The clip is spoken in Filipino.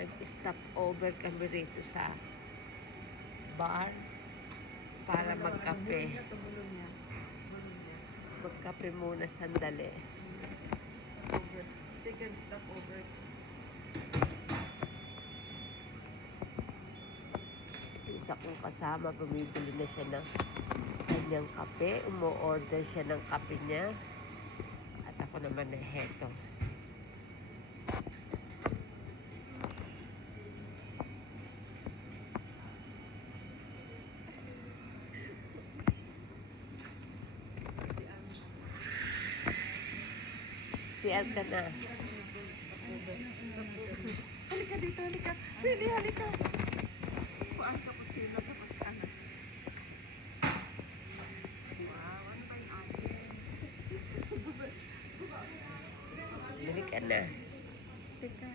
Nag-stop over kami rito sa bar para magkape. Magkape muna sandali. Second stop over. Isa kong kasama, bumibili na siya ng kanyang kape. Umu-order siya ng kape niya. At ako naman na heto. CR ka na. Halika dito, halika. Really, halika. Kuhaan ka po sila, tapos ka na. Wow, ano ba yung akin? Bili ka na. Teka.